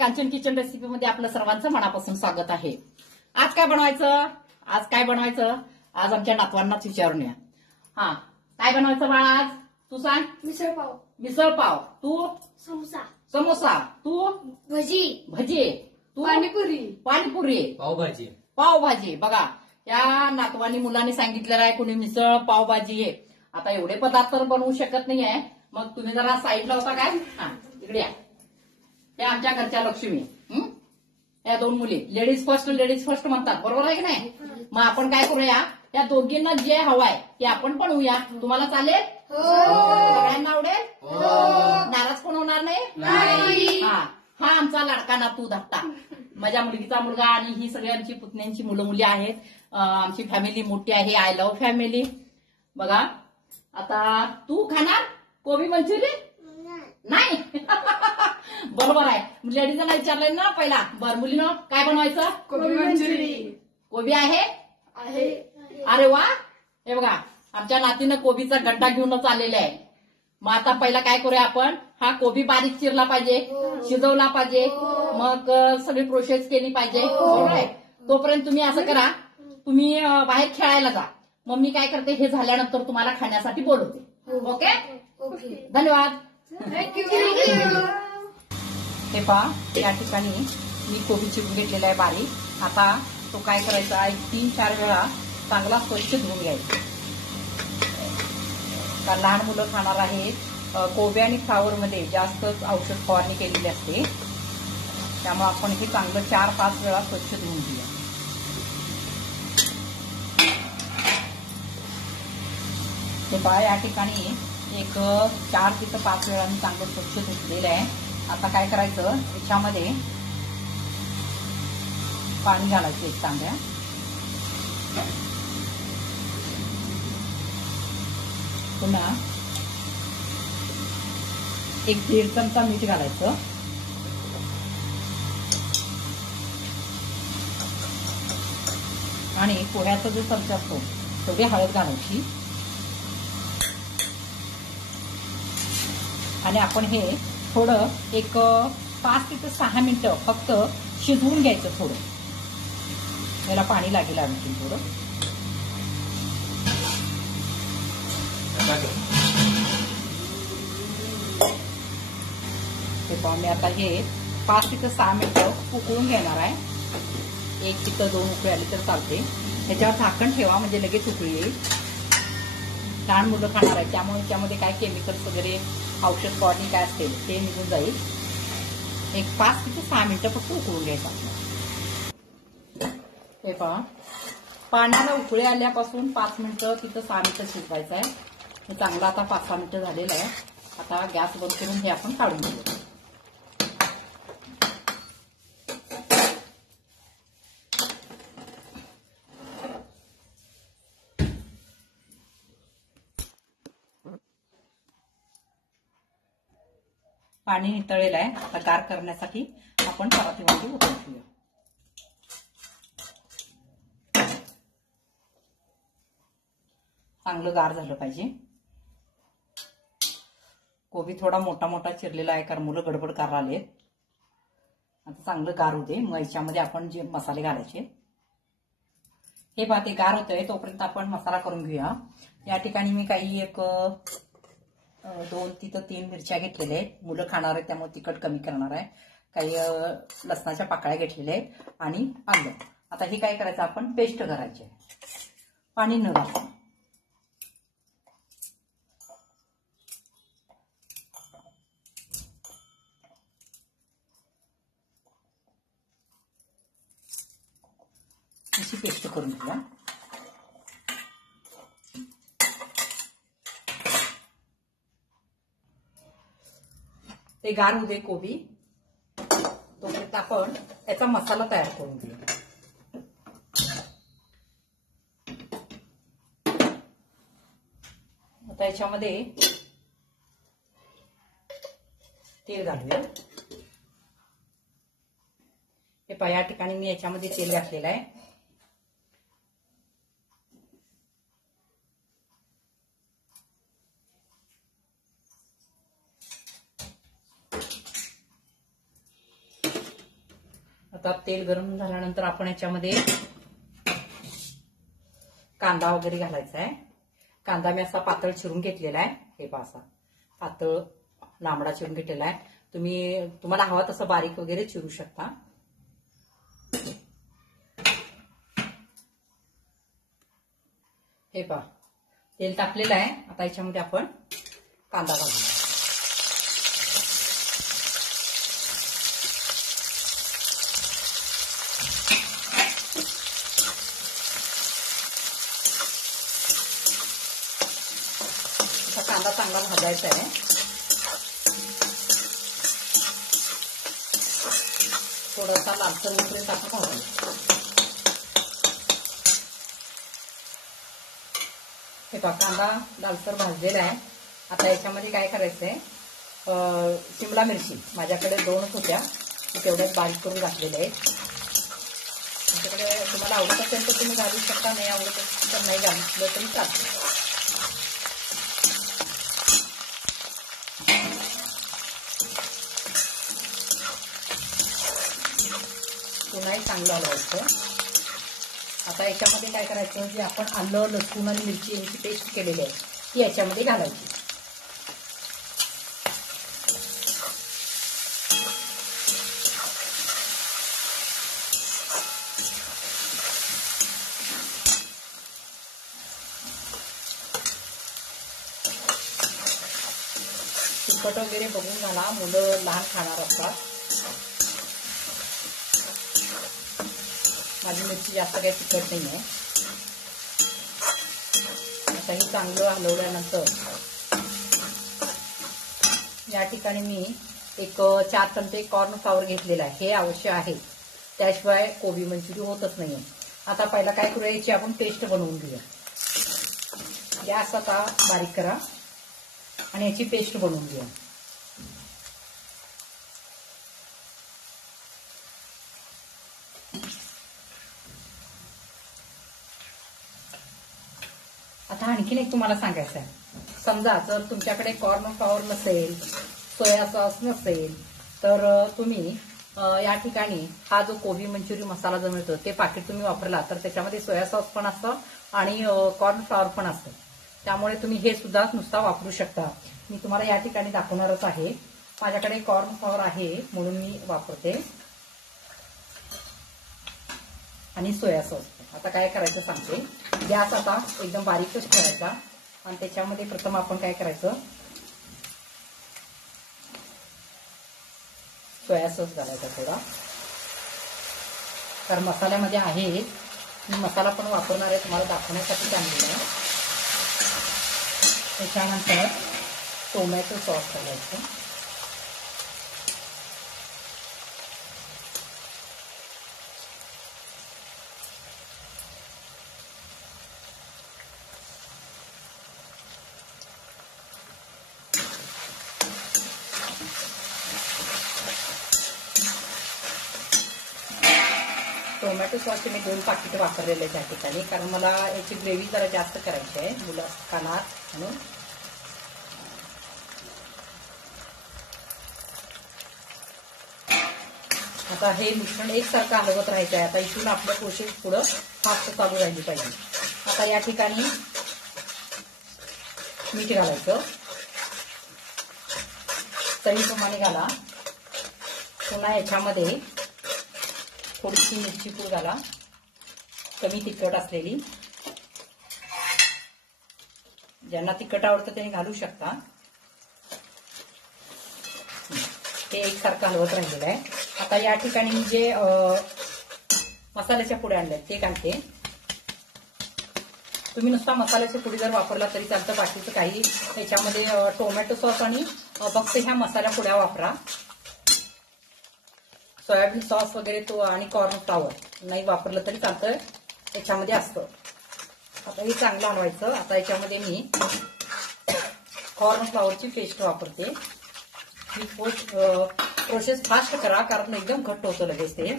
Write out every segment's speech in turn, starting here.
Kanchan kitchen recipe मध्ये आपलं सर्वांचं मनापासून स्वागत आहे। आज काय बनवायचं? आज आमच्या नातवांनाच विचारून या। हा, काय बनवायचं बाळा आज? तू सांग। मिसळ पाव। तू? समोसा। तू? भजी। तू? पाणीपुरी। पावभाजी। बघा, या नातवानी मुलांनी सांगितलेलं आहे कोणी मिसळ पावभाजी आहे। आता एवढे पदार्थ तर बनवू शकत नाहीये, मग तुम्ही जरा साईडला होता काय? हा, इकडे या। या आमच्या घरच्या लक्ष्मी। या दोन मुली लेडीज फर्स्ट म्हणतात, बरोबर आहे की नाही? मग आपण काय करूया, त्या दोघींना जे हवाय ते आपण बनवूया। तुम्हाला चालेल? सगळ्यांना आवडेल? नाराज कोण होणार नाही? हा आमचा लाडका नातू धाकटा, माझ्या मुलगीचा मुलगा, आणि ही सगळी आमची पुतण्यांची मुलं मुली आहेत। आमची फॅमिली मोठी आहे, आय लव्ह फॅमिली। बघा, आता तू खाणार कोबी मंचुरियन? नाही। बरोबर आहे, लेडीजला विचारलंय ना पहिला। बरं मुलीनं काय बनवायचं? कोबी मंचुरी। कोबी आहे? अरे वा, हे बघा आमच्या नातीनं कोबीचा गड्डा घेऊनच आलेला आहे। मग आता पहिला काय करूया आपण, हा कोबी बारीक चिरला पाहिजे, शिजवला पाहिजे, मग सगळी प्रोसेस केली पाहिजे, बरोबर आहे? तोपर्यंत तुम्ही असं करा, तुम्ही बाहेर खेळायला जा, मग मी काय करते, हे झाल्यानंतर तुम्हाला खाण्यासाठी बोलवते। ओके, धन्यवाद। हे पहा, या ठिकाणी मी कोबी चिरून घेतलेला आहे बारीक। आता तो काय करायचा, 3-4 वेळा चांगला स्वच्छ धुवून घ्यायचा। कारण लहान मुलं खाणार आहेत, कोबी आणि फ्लावर मध्ये जास्तच औषध फवारणी केलेली असते, त्यामुळे आपण हे चांगलं 4-5 वेळा स्वच्छ धुवून घेऊया। हे पहा, या ठिकाणी एक 4 ते 5 वेळा मी चांगलं स्वच्छ धुतलेलं आहे। आता काय करायचं, याच्यामध्ये पाणी घालायचं एक तांब्या, पुन्हा 1-1.5 चमचा मीठ घालायचं, आणि पोह्याचा जो चमचा असतो तेवढी हळद घालायची, आणि आपण हे थोडं एक 5 ते 6 मिनिटं फक्त शिजवून घ्यायचं। थोडं याला पाणी लागेल आणखी थोडं। ते मी आता हे 5 ते 6 मिनिटं उकळून घेणार आहे। 1 ते 2 उकळी आली तर चालते। ह्याच्यावर झाकण ठेवा, म्हणजे लगेच उकळी येईल। लहान मुलं खाणार आहे, त्यामुळे त्यामध्ये काय केमिकल्स वगैरे औषध फवारणी काय असते ते निघून जाईल। एक 5 ते 6 मिनिटं फक्त उकळून घ्यायचं। हे पहा, पाण्याला उकळी आल्यापासून 5 मिनिटं तिथं 6 मिनिटं शिजवायचं आहे। हे चांगलं आता 5-6 मिनिटं झालेलं आहे। आता गॅस बंद करून हे आपण काढून घेऊ। पाणी नितळलेलं आहे, आता गार करण्यासाठी आपण परातीमध्ये उकळून घेऊया। चांगलं गार झालं पाहिजे। कोबी थोडा मोठा चिरलेला आहे, कारण मुलं गडबड करायला आलेत। आता चांगलं गार होते, मग याच्यामध्ये आपण जे मसाले घालायचे, हे पहा ते गार होतंय, तोपर्यंत आपण मसाला करून घेऊया। या ठिकाणी मी काही 2 ते 3 मिरच्या घेतलेल्या आहेत, मुलं खाणार आहेत त्यामुळे तिखट कमी करणार आहे। काही लसणाच्या पाकळ्या घेतलेल्या आहेत आणि आलं। आता हे काय करायचं, आपण पेस्ट करायची आहे, पाणी न घालता। अशी पेस्ट करून घेऊया। ते गार होऊ दे कोबी, तोपर्यंत आपण याचा मसाला तयार करून घेऊया। आता याच्यामध्ये तेल घालूया। हे पहा, या ठिकाणी मी याच्यामध्ये तेल घातलेलं आहे। आता तेल गरम झाल्यानंतर आपण याच्यामध्ये कांदा वगैरे घालायचा आहे. कांदा मी असा पातळ चिरून घेतलेला आहे. हे पहा असा पातळ लांबडा चिरून घेतलेला आहे. तुम्हाला हवा तसं बारीक वगैरे चिरू शकता. हे पहा तेल टाकलेलं आहे. आता याच्यामध्ये आपण कांदा घालूया. कांदा चांगला भाजायचा आहे. थोडासा लालसर होईपर्यंत आपण भाजूया. हे पहा कांदा लालसर भाजलेला आहे. आता याच्यामध्ये काय करायचंय, शिमला मिरची माझ्याकडे 2च होत्या, तेवढ्याच बारीक करून घातलेल्या आहेत. तुमच्याकडे तुम्हाला आवडत असेल तर तुम्ही घालू शकता, नाही आवडत असेल तर नाही घालून तरी चालतं. पुन्हाही चांगलं हलवायचं. आता याच्यामध्ये काय करायचं, जे आपण आलं लसूण आणि मिरची यांची पेस्ट केलेली आहे ती याच्यामध्ये घालायची. तिखट वगैरे बघून घाला, मुलं लहान खाणार असतात. माझी मिरची जास्त काही तिखट नाही आहे. आता हे चांगलं हलवल्यानंतर या ठिकाणी मी एक 4 चमचे कॉर्न फ्लॉवर घेतलेला आहे. हे आवश्यक आहे, त्याशिवाय कोबी मंचुरी होतच नाहीये. आता पहिला काय करूया, याची आपण पेस्ट बनवून घेऊया. गॅस आता बारीक करा आणि याची पेस्ट बनवून घेऊया. आता आणखीन एक तुम्हाला सांगायचं आहे. समजा जर तुमच्याकडे कॉर्न फ्लॉवर नसेल, सोया सॉस नसेल, तर तुम्ही या ठिकाणी हा जो कोबी मंचुरी मसाला जो मिळतो ते पाकिट तुम्ही वापरला तर त्याच्यामध्ये सोया सॉस पण असतं आणि कॉर्न फ्लॉवर पण असतं. त्यामुळे तुम्ही हे सुद्धा नुसता वापरू शकता. मी तुम्हाला या ठिकाणी दाखवणारच आहे. माझ्याकडे कॉर्न फ्लॉवर आहे म्हणून मी वापरते आणि सोया सॉस. आता काय करायचं सांगते. गॅस आता एकदम बारीकच ठेवायचा आणि त्याच्यामध्ये प्रथम आपण काय करायचं, सोया सॉस घालायचा थोडा, कारण मसाल्यामध्ये आहे. मी मसाला पण वापरणार आहे, तुम्हाला दाखवण्यासाठी सांगितलं. त्याच्यानंतर टोमॅटो सॉस घालायचं. टोमॅटो सॉसचे मी 2 पाकिट वापरलेले त्या ठिकाणी, कारण मला याची ग्रेव्ही जरा जास्त करायची आहे, मुलं खाणार म्हणून. आता हे मिश्रण एकसारखं हलवत राहायचं आहे. आता इथून आपलं प्रोसेस पुढं फास्ट चालू राहिली पाहिजे. आता या ठिकाणी मीठ घालायचं, चवीप्रमाणे घाला. पुन्हा याच्यामध्ये थोडीशी मिरची पूड घाला, कमी तिखट असलेली. ज्यांना तिखट आवडतं त्यांनी घालू शकता. ते एकसारखं हलवत राहिलेलं आहे. आता या ठिकाणी मी जे मसाल्याच्या पुड्या आणल्या ते घालते. तुम्ही नुसता मसाल्याच्या पुडी जर वापरला तरी चालतं, बाकीचं काही. याच्यामध्ये टोमॅटो सॉस आणि फक्त ह्या मसाल्या पुड्या वापरा. सोयाबीन सॉस वगैरे तो आणि कॉर्न फ्लॉवर नाही वापरलं तरी चालतं, याच्यामध्ये असतं. आता हे चांगलं हलवायचं. आता याच्यामध्ये मी कॉर्न फ्लॉवरची पेस्ट वापरते. ही प्रोसेस फास्ट करा, कारण एकदम घट्ट होतं लगेच ते.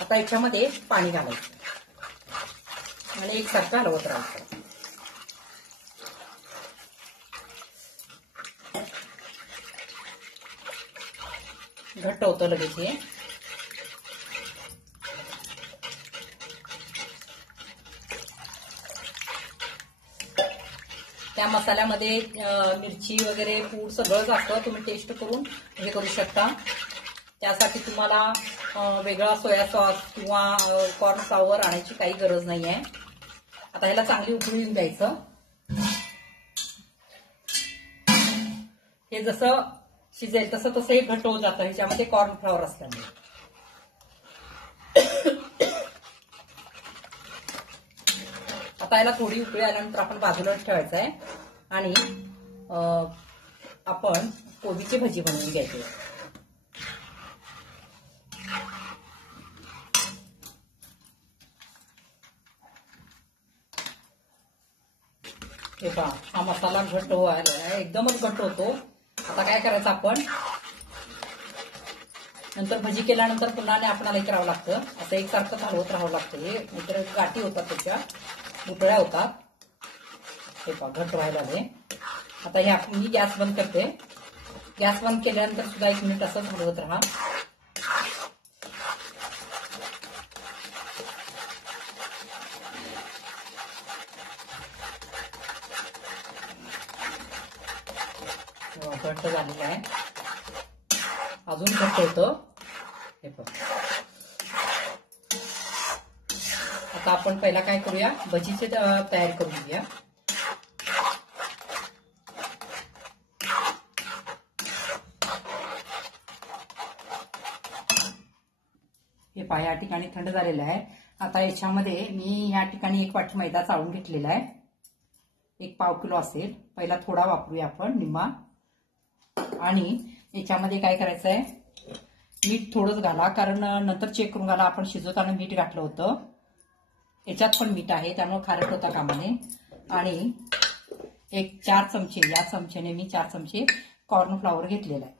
आता याच्यामध्ये पाणी घालायचं आणि एकसारखं हलवत राहायचं. घट्ट होतं लगेच हे. त्या मसाल्यामध्ये मिरची वगैरे पूड सगळंच असतं. तुम्ही टेस्ट करून हे करू शकता. त्यासाठी तुम्हाला वेगळा सोया सॉस किंवा कॉर्न फ्लॉवर आणायची काही गरज नाहीये. आता ह्याला चांगली उकळी येऊन द्यायचं. हे जसं शिजेल तसं तसं हे घट्ट होत जातं ह्याच्यामध्ये कॉर्न फ्लॉवर असल्यामुळे. आता याला थोडी उकळी आल्यानंतर आपण बाजूला ठेवायचं आहे आणि आपण कोबीची भजी बनवून घ्यायची. हे पहा, हा मसाला घट्ट व्हायला एकदमच घट्ट होतो. आता काय करायचं आपण नंतर भजी केल्यानंतर पुन्हा आपणाला हे करावं लागतं. असं एकसारखं हलवत राहावं लागतं. हे नाहीतर गाठी होतात, त्याच्या गुठळ्या होतात. हे पहा घट्ट व्हायला लागले. आता हे मी गॅस बंद करते. गॅस बंद केल्यानंतर सुद्धा 1 मिनिट असंच हलवत राहा. घट्ट झालेलं आहे. अजून घट्ट होतं. हे बघा. आता आपण पहिला काय करूया, भजीची तयारी करून घेऊया. हे पहा या ठिकाणी थंड झालेलं आहे. आता याच्यामध्ये मी या ठिकाणी 1 वाटी मैदा चाळून घेतलेला आहे. 1 पाव किलो असेल. पहिला थोडा वापरूया आपण निम्मा. आणि याच्यामध्ये काय करायचं आहे, मीठ थोडंच घाला, कारण नंतर चेक करून घाला. आपण शिजवताना मीठ घातलं होतं. याच्यात पण मीठ आहे, त्यामुळे खारट होता कामा नये. आणि 4 चमचे, या चमच्याने मी 4 चमचे कॉर्न फ्लॉवर घेतलेला आहे.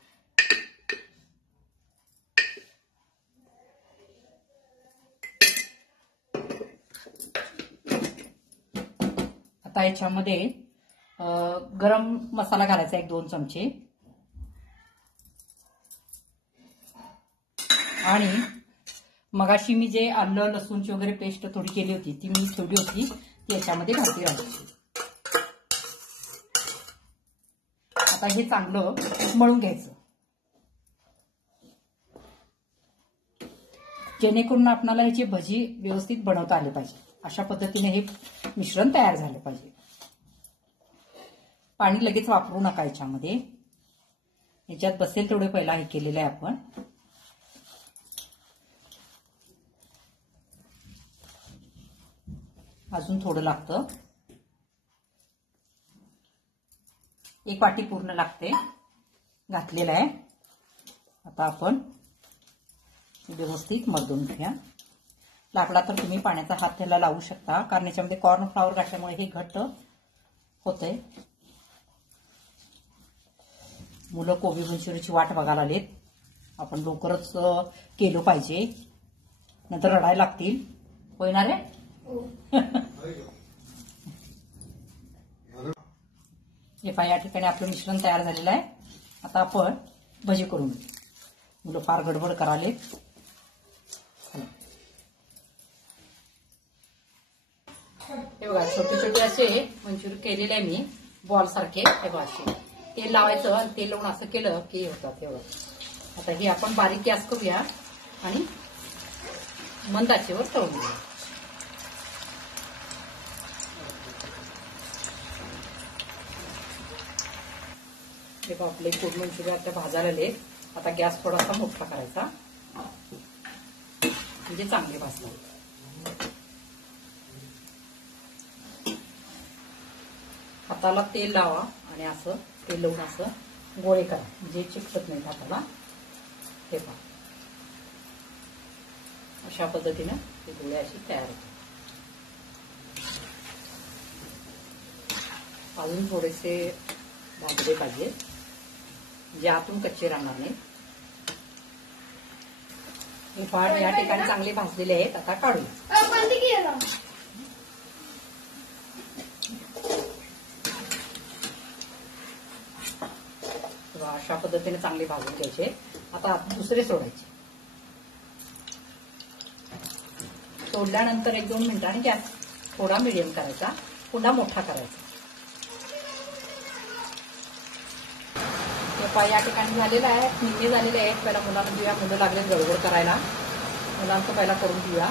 आता याच्यामध्ये गरम मसाला घालायचा 1-2 चमचे. आणि मगाशी मी जे आलं लसूणची वगैरे पेस्ट थोडी केली होती, ती मी थोडी होती ती याच्यामध्ये घालते राहायची. आता हे चांगलं मळून घ्यायचं, जेणेकरून आपल्याला ह्याची भजी व्यवस्थित बनवता आली पाहिजे. अशा पद्धतीने हे मिश्रण तयार झालं पाहिजे. पाणी लगेच वापरू नका याच्यामध्ये. याच्यात बसेल तेवढे पहिला हे केलेलं आहे आपण. अजून थोडं लागतं. 1 वाटी पूर्ण लागते. घातलेलं आहे. आता आपण व्यवस्थित मळून घेऊया. लागला तर तुम्ही पाण्याचा हात त्याला लावू शकता, कारण याच्यामध्ये कॉर्न फ्लॉवर घातल्यामुळे हे घट्ट होतंय. मुलं कोबी मंचुरियनची वाट बघायला आलेत. आपण लवकरच केलं पाहिजे, नंतर रडायला लागतील. होणार आहे. हे पहा या ठिकाणी आपलं मिश्रण तयार झालेलं आहे. आता आपण भजी करून घेऊ. मुलं फार गडबड कराले. हे बघा छोटे छोटे असे मंचुरियन केलेले आहे मी, बॉल सारखे. हे बघा असे तेल लावायचं आणि तेल लावून असं केलं की होतात. हे बघा आता हे आपण बारीक गॅस करूया आणि मंद आचेवर तळून घेऊया. हे बघा आपले कोबी मंचुरियन आता भाजायला आले. आता गॅस थोडासा मोठा करायचा, म्हणजे चांगले भाजणार. हाताला तेल लावा आणि असं तेल लावून असं गोळे करा, म्हणजे चिकटत नाही हाताला. हे पहा अशा पद्धतीने ते गोळे अशी तयार होतात. अजून थोडेसे भाजले पाहिजे, म्हणजे आतून कच्चे राहणार नाही. हे फार या ठिकाणी चांगले भाजलेले आहेत. आता काढूया. अशा पद्धतीने चांगले भाजून घ्यायचे. आता दुसरे सोडायचे. सोडल्यानंतर 1-2 मिनिटांनी गॅस थोडा मिडियम करायचा, पुन्हा मोठा करायचा. या ठिकाणी झालेलं आहे, निम्मे झालेले आहेत. पहिला मुलांना देऊया, मुलं लागले गडबड करायला. मुलांचं पहिला करून देऊया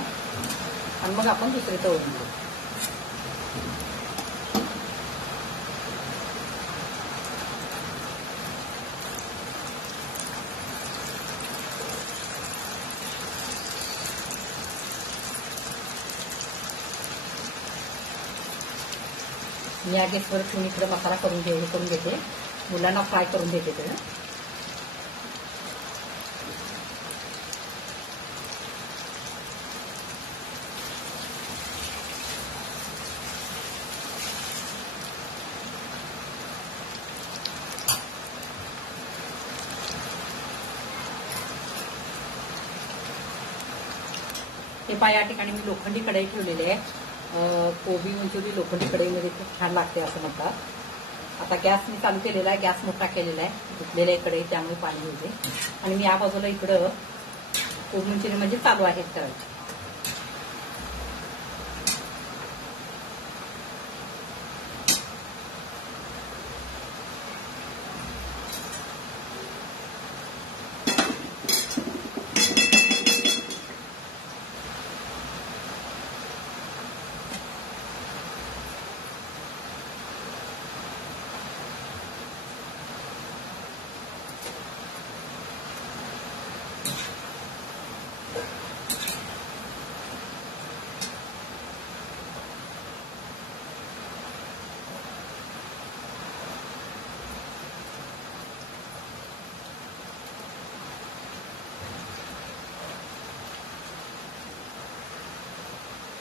आणि मग आपण दुसरे तळून देऊ. मी या गॅसवर ठेवून इकडे मसाला करून घेते. मुलांना फ्राय करून देते ते. हे पहा, या ठिकाणी मी लोखंडी कढई ठेवलेली आहे. कोबी मंचुरी लोखंडी कढईमध्ये खूप छान लागते असं म्हणतात. आता गॅस मी चालू केलेला आहे, गॅस मोठा केलेला आहे. धुतलेले कढई, त्यामुळे पाणी होते. आणि मी या बाजूला इकडं कोबी मंचुरी म्हणजे चालू आहेत करायचे.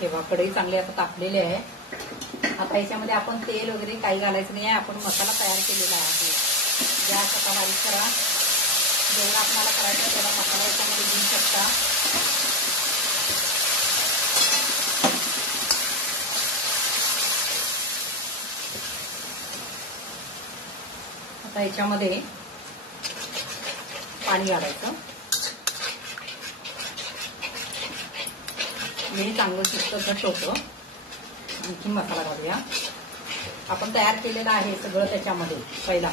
तेव्हा कढई चांगली आता तापलेली आहे. आता याच्यामध्ये आपण तेल वगैरे काही घालायचं नाही आहे. आपण मसाला तयार केलेला आहे. गॅस आता बारीक करा. जेवढा आपल्याला करायचा तेवढा मसाला याच्यामध्ये घेऊ शकता. आता याच्यामध्ये पाणी घालायचं. हे चांगलं शिस्त घट्ट होतं. आणखी मसाला घालूया. आपण तयार केलेलं आहे सगळं त्याच्यामध्ये पहिला.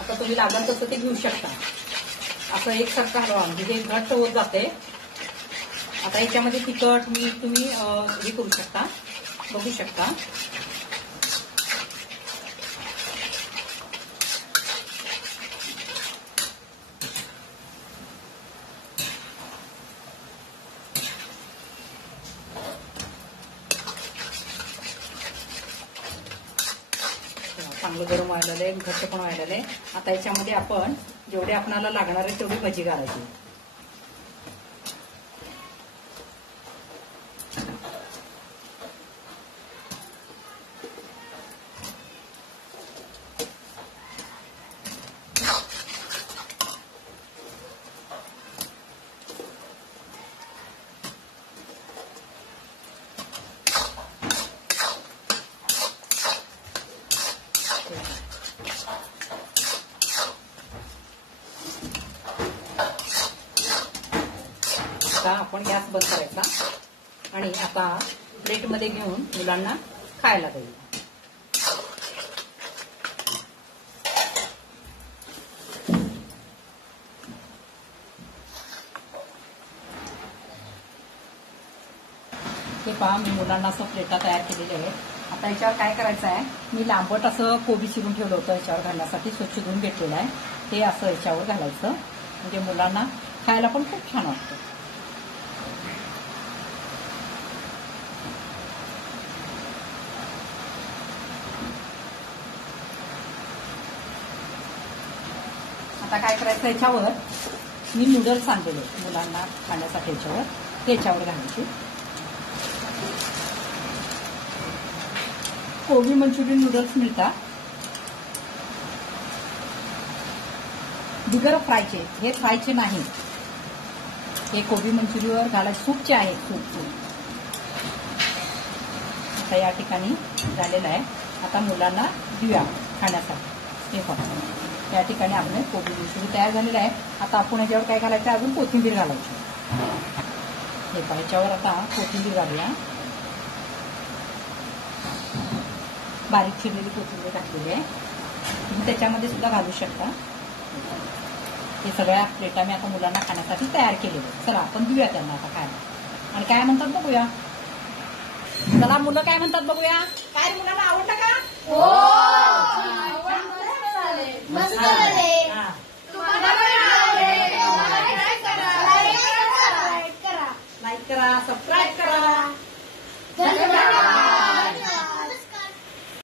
आता तुम्ही लागल तसं ते घेऊ शकता. असं एकसारखं हलवा, म्हणजे हे घट्ट होत जाते. आता याच्यामध्ये तिखट मीठ तुम्ही हे करू शकता, बघू शकता. चांगलं गरम व्हायला आहे, घट्ट पण व्हायला आहे. आता याच्यामध्ये आपण जेवढे आपल्याला लागणार आहे तेवढी भजी घालायची. आता आपण गॅस बंद करायचा आणि आता प्लेटमध्ये घेऊन मुलांना खायला द्यायला. हे पहा, मी मुलांना असं प्लेटा तयार केलेले आहे. आता याच्यावर काय करायचं आहे, मी लांबट असं कोबी चिरून ठेवलं होतं याच्यावर घालण्यासाठी. स्वच्छ धुवून घेतलेलं आहे. ते असं याच्यावर घालायचं, म्हणजे मुलांना खायला पण खूप छान वाटतं. आता काय करायचं, याच्यावर मी नूडल्स आणलेले मुलांना खाण्यासाठी. याच्यावर घालायचे. कोबी मंचुरियन नूडल्स मिळतात, बिगर फ्रायचे. हे फ्रायचे नाही, हे कोबी मंचुरियनवर घालायचे. सूपचे आहेत, सूप. आता या ठिकाणी झालेलं आहे. आता मुलांना देऊया खाण्यासाठी. हे बघा, या ठिकाणी आपले कोबी मिसळ तयार झालेलं आहे. आता आपण याच्यावर काय घालायचं, अजून कोथिंबीर घालायची. हे पहा, याच्यावर आता कोथिंबीर घालूया. बारीक चिरलेली कोथिंबीर टाकलेली आहे. तुम्ही त्याच्यामध्ये सुद्धा घालू शकता. हे सगळ्या प्लेटा मी आता मुलांना खाण्यासाठी तयार केलेले. चला आपण देऊया त्यांना आता खायला. आणि काय म्हणतात बघूया. चला मुलं काय म्हणतात बघूया. काय मुलांना आवडलं का? मस्त झाले.